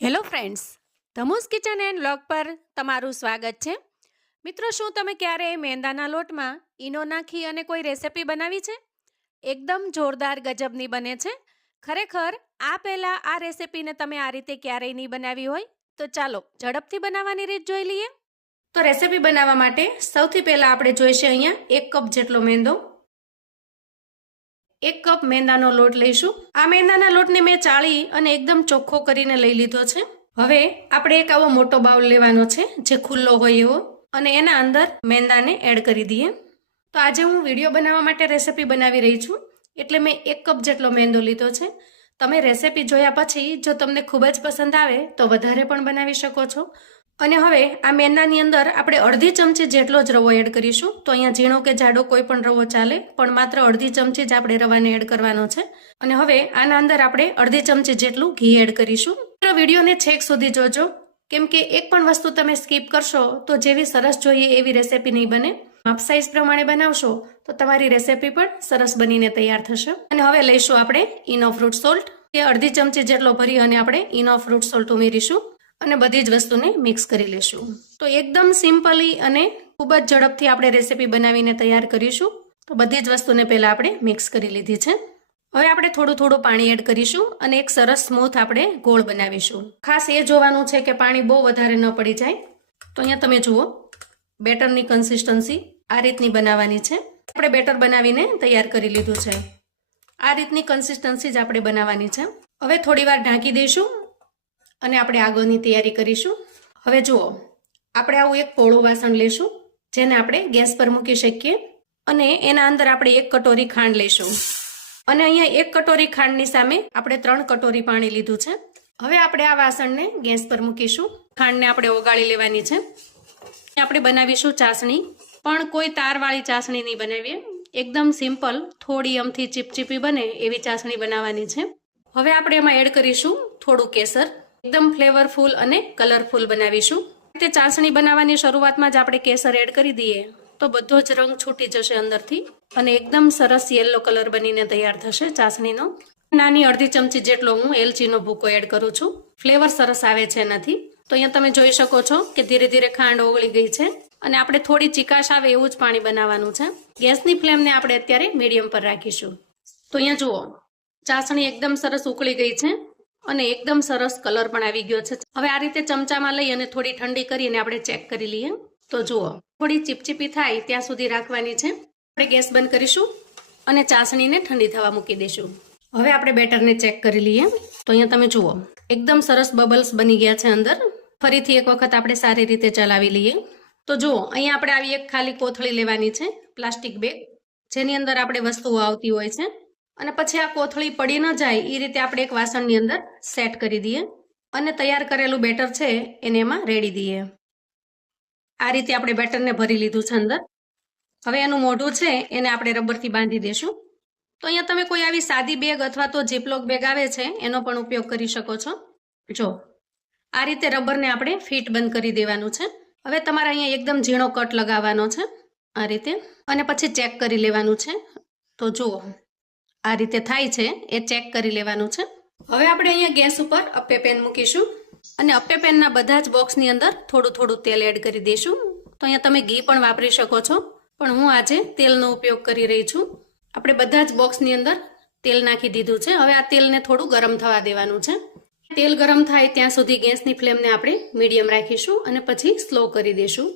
Hello friends ધમુસ kitchen and blog પર તમારું સ્વાગત છે. મિત્રો, શું તમે ક્યારેય મેંદાના લોટમાં ઈનો નાખી અને કોઈ રેસિપી બનાવી છે? એકદમ જોરદાર ગજબની બને છે. ખરેખર, આ પહેલાં આ રેસિપીને તમે આ રીતે ક્યારેય નહીં બનાવી હોય? તો ચાલો, ઝડપથી બનાવવાની રીત જોઈ લઈએ. તો રેસિપી બનાવવા માટે સૌથી પહેલાં આપણે જોઈશે અહીંયા એક કપ જેટલો મેંદો એક કપ મેંદાનો લોટ લઈશું. આ મેંદાના લોટને મેં ચાળી અને એકદમ ચોખ્ખો કરીને લઈ લીધો છે. હવે આપણે એક આવો મોટો બાઉલ લેવાનો છે, જે ખુલ્લો હોય એવો, અને એના અંદર મેંદાને એડ કરી દઈએ. તો આજે હું વીડિયો બનાવવા માટે રેસીપી બનાવી રહી છું. એટલે મેં એક કપ જેટલો મેંદો લીધો છે. તમે રેસીપી જોયા પછી જો તમને ખૂબ જ પસંદ આવે તો વધારે પણ બનાવી શકો છો. અને હવે આ મેંદાની અંદર આપણે અડધી ચમચી જેટલો જ રવો એડ કરીશું. તો અહીંયા ઝીણો કે જાડો કોઈ પણ રવો ચાલે, પણ માત્ર અડધી ચમચી જ આપણે રવાને એડ કરવાનો છે. અને હવે આના અંદર આપણે અડધી ચમચી જેટલું ઘી એડ કરીશું. માત્ર વિડીયોને છેક સુધી જોજો. કેમ કે એક પણ વસ્તુ તમે સ્કીપ કરશો, તો જેવી સરસ જોઈએ એવી રેસીપી નહીં બને. માપ સાઇઝ પ્રમાણે બનાવશો, તો તમારી રેસીપી પણ સરસ બનીને તૈયાર થશે. અને હવે લઈશું આપણે ઇનો ફ્રૂટ સોલ્ટ એ અડધી ચમચી જેટલો ભરી અને આપણે ઇનો ફ્રૂટ સોલ્ટ ઉમેરીશું. અને બધી જ વસ્તુને મિક્સ કરી લેશું. તો એકદમ સિમ્પલી અને ખૂબ જ ઝડપથી આપણે રેસીપી બનાવીને તૈયાર કરીશું. તો બધી જ વસ્તુને પહેલાં આપણે મિક્સ કરી લીધી છે. હવે આપણે થોડું થોડું પાણી એડ કરીશું અને એક સરસ સ્મૂથ આપણે ગોળ બનાવીશું. ખાસ એ જોવાનું છે કે પાણી બહુ વધારે ન પડી જાય. તો અહીંયા તમે જુઓ, બેટરની કન્સિસ્ટન્સી આ રીતની બનાવવાની છે. આપણે બેટર બનાવીને તૈયાર કરી લીધું છે. આ રીતની કન્સિસ્ટન્સી જ આપણે બનાવવાની છે. હવે થોડી વાર ઢાંકી દઈશું અને આપણે આગળની તૈયારી કરીશું. હવે જુઓ, આપણે આવું એક પોળું વાસણ લેશું, જેને આપણે ગેસ પર મૂકી શકીએ અને એના અંદર આપણે એક કટોરી ખાંડ લઈશું અને અહીંયા એક કટોરી ખાંડની સામે આપણે ત્રણ કટોરી પાણી લીધું છે. હવે આપણે આ વાસણને ગેસ પર મૂકીશું. ખાંડને આપણે ઓગાળી લેવાની છે. આપણે બનાવીશું ચાસણી. પણ કોઈ તારવાળી ચાસણી નહીં બનાવીએ. એકદમ સિમ્પલ, થોડી અમથી ચીપચીપી બને એવી ચાસણી બનાવવાની છે. હવે આપણે એમાં એડ કરીશું થોડું કેસર. એકદમ ફ્લેવરફુલ અને કલરફુલ બનાવીશું. તે ચાસણી બનાવવાની શરૂઆતમાં જ આપણે કેસર એડ કરી દઈએ, તો બધો જ રંગ છૂટી જશે અંદરથી અને એકદમ સરસ યલો કલર બનીને તૈયાર થશે ચાસણીનો. નાની અડધી ચમચી જેટલો હું એલચીનો ભૂકો એડ કરું છું. ફ્લેવર સરસ આવે છે એનાથી. તો અહીંયા તમે જોઈ શકો છો કે ધીરે ધીરે ખાંડ ઓગળી ગઈ છે અને આપણે થોડી ચીકાશ આવે એવું જ પાણી બનાવવાનું છે. ગેસની ફ્લેમને આપણે અત્યારે મીડિયમ પર રાખીશું. તો અહીંયા જુઓ, ચાસણી એકદમ સરસ ઉકળી ગઈ છે. અને એકદમ સરસ કલર પણ આવી ગયો છે. હવે આ રીતે ચમચામાં લઈ અને થોડી ઠંડી કરીને આપણે ચેક કરી લઈએ. તો જુઓ, થોડી ચીપચીપી થાય ત્યાં સુધી રાખવાની છે. આપણે ગેસ બંધ કરીશું અને ચાસણીને ઠંડી થવા મૂકી દઈશું. હવે આપણે બેટરને ચેક કરી લઈએ. તો અહીંયા તમે જુઓ, એકદમ સરસ બબલ્સ બની ગયા છે અંદર. ફરીથી એક વખત આપણે સારી રીતે ચલાવી લઈએ. તો જુઓ, અહીંયા આપણે આવી એક ખાલી કોથળી લેવાની છે, પ્લાસ્ટિક બેગ. જેની અંદર આપણે વસ્તુઓ આવતી હોય છે. અને પછી આ કોથળી પડી ન જાય એ રીતે આપણે એક વાસણની અંદર સેટ કરી દઈએ અને તૈયાર કરેલું બેટર છે એને એમાં રેડી દઈએ. આ રીતે આપણે બેટરને ભરી લીધું છે અંદર. હવે એનું મોઢું છે, એને આપણે રબરથી બાંધી દેશું. તો અહીંયા તમે કોઈ આવી સાદી બેગ અથવા તો જીપલોક બેગ આવે છે, એનો પણ ઉપયોગ કરી શકો છો. જો, આ રીતે રબરને આપણે ફિટ બંધ કરી દેવાનું છે. હવે તમારે અહીંયા એકદમ ઝીણો કટ લગાવવાનો છે આ રીતે. અને પછી ચેક કરી લેવાનું છે. તો જુઓ. આ રીતે થાય છે, એ ચેક કરી લેવાનું છે. હવે આપણે અહીંયા ગેસ ઉપર અપ્પે પેન મૂકીશું અને અપ્પે પેનના બધા જ બોક્સની અંદર થોડું થોડું તેલ એડ કરી દઈશું. તો અહીંયા તમે ઘી પણ વાપરી શકો છો. પણ હું આજે તેલનો ઉપયોગ કરી રહી છું. આપણે બધા જ બોક્સની અંદર તેલ નાખી દીધું છે. હવે આ તેલને થોડું ગરમ થવા દેવાનું છે. તેલ ગરમ થાય ત્યાં સુધી ગેસની ફ્લેમને આપણે મીડિયમ રાખીશું અને પછી સ્લો કરી દઈશું.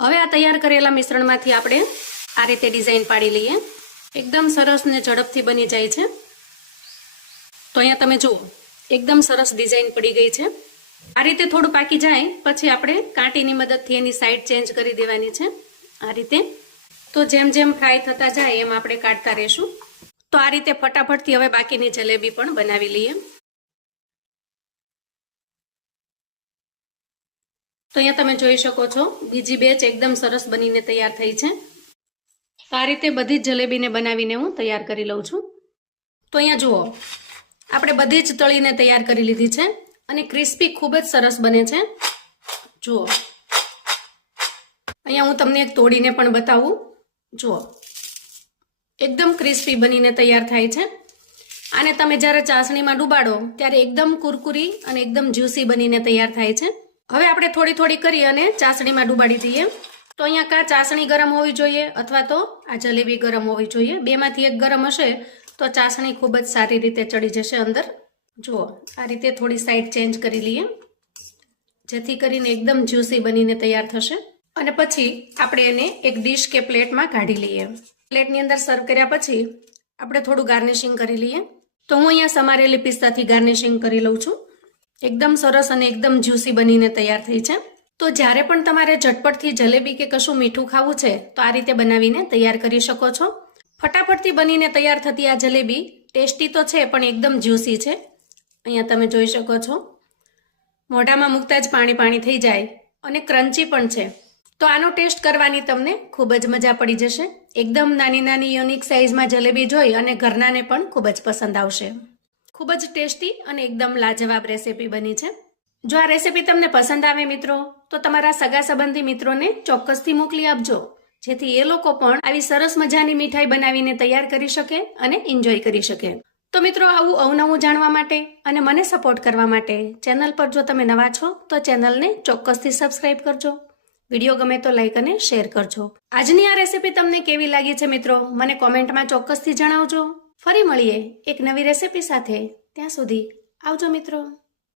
હવે આ તૈયાર કરેલા મિશ્રણમાંથી આપણે આ રીતે ડિઝાઇન પાડી લઈએ. એકદમ સરસ ને ઝડપથી બની જાય છે. તો અહીંયા તમે જુઓ, એકદમ સરસ ડિઝાઇન પડી ગઈ છે. આ રીતે થોડું પાકી જાય, પછી આપણે કાંટીની મદદથી એની સાઈડ ચેન્જ કરી દેવાની છે આ રીતે. તો જેમ જેમ ફ્રાય થતા જાય, એમ આપણે કાઢતા રહેશું. તો આ રીતે ફટાફટથી હવે બાકીની જલેબી પણ બનાવી લઈએ. તો અહીંયા તમે જોઈ શકો છો, બીજી બેચ એકદમ સરસ બનીને તૈયાર થઈ છે. આ રીતે બધી જ જલેબીને બનાવીને હું તૈયાર કરી લઉં છું. તો અહીંયા જુઓ, આપણે બધી જ તળીને તૈયાર કરી લીધી છે અને ક્રિસ્પી ખૂબ જ સરસ બને છે. જુઓ, અહીંયા હું તમને એક તોડીને પણ બતાવું. જુઓ, એકદમ ક્રિસ્પી બનીને તૈયાર થાય છે. આને તમે જ્યારે ચાસણીમાં ડૂબાડો, ત્યારે એકદમ કુરકુરી અને એકદમ જ્યુસી બનીને તૈયાર થાય છે. હવે આપણે થોડી થોડી કરી અને ચાસણીમાં ડુબાડી દઈએ. તો અહીંયા કાં ચાસણી ગરમ હોવી જોઈએ અથવા તો આ જલેબી ગરમ હોવી જોઈએ. બેમાંથી એક ગરમ હશે તો ચાસણી ખૂબ જ સારી રીતે ચડી જશે અંદર. જુઓ, આ રીતે થોડી સાઈડ ચેન્જ કરી લઈએ. જેથી કરીને એકદમ જ્યુસી બનીને તૈયાર થશે. અને પછી આપણે એને એક ડીશ કે પ્લેટમાં કાઢી લઈએ. પ્લેટની અંદર સર્વ કર્યા પછી આપણે થોડું ગાર્નિશિંગ કરી લઈએ. તો હું અહીંયા સમારેલી પિસ્તાથી ગાર્નિશિંગ કરી લઉં છું. એકદમ સરસ અને એકદમ જ્યુસી બનીને તૈયાર થઈ છે. તો જ્યારે પણ તમારે ઝટપટથી જલેબી કે કશું મીઠું ખાવું છે, તો આ રીતે બનાવીને તૈયાર કરી શકો છો. ફટાફટથી બનીને તૈયાર થતી આ જલેબી ટેસ્ટી તો છે, પણ એકદમ જ્યુસી છે. અહીંયા તમે જોઈ શકો છો. મોઢામાં મૂકતા જ પાણી પાણી થઈ જાય અને ક્રન્ચી પણ છે. તો આનો ટેસ્ટ કરવાની તમને ખૂબ જ મજા પડી જશે. એકદમ નાની નાની યુનિક સાઇઝમાં જલેબી જોઈ અને ઘરનાને પણ ખૂબ જ પસંદ આવશે. ખૂબ જ ટેસ્ટી અને એકદમ લાજવાબ રેસીપી બની છે. જો આ રેસીપી તમને પસંદ આવે મિત્રો તો તમારા સગા સંબંધી મિત્રોને ચોક્કસથી મોકલી આપજો, જેથી એ લોકો પણ આવી સરસ મજાની મીઠાઈ બનાવીને તૈયાર કરી શકે અને એન્જોય કરી શકે. તો મિત્રો, આવું અવનવું જાણવા માટે અને મને સપોર્ટ કરવા માટે ચેનલ પર જો તમે નવા છો, તો ચેનલને ચોક્કસથી સબસ્ક્રાઇબ કરજો. વીડિયો ગમે તો લાઈક અને શેર કરજો. આજની આ રેસીપી તમને કેવી લાગી છે મિત્રો, મને કોમેન્ટમાં ચોક્કસથી જણાવજો. ફરી મળીએ એક નવી રેસીપી સાથે. ત્યાં સુધી આવજો મિત્રો.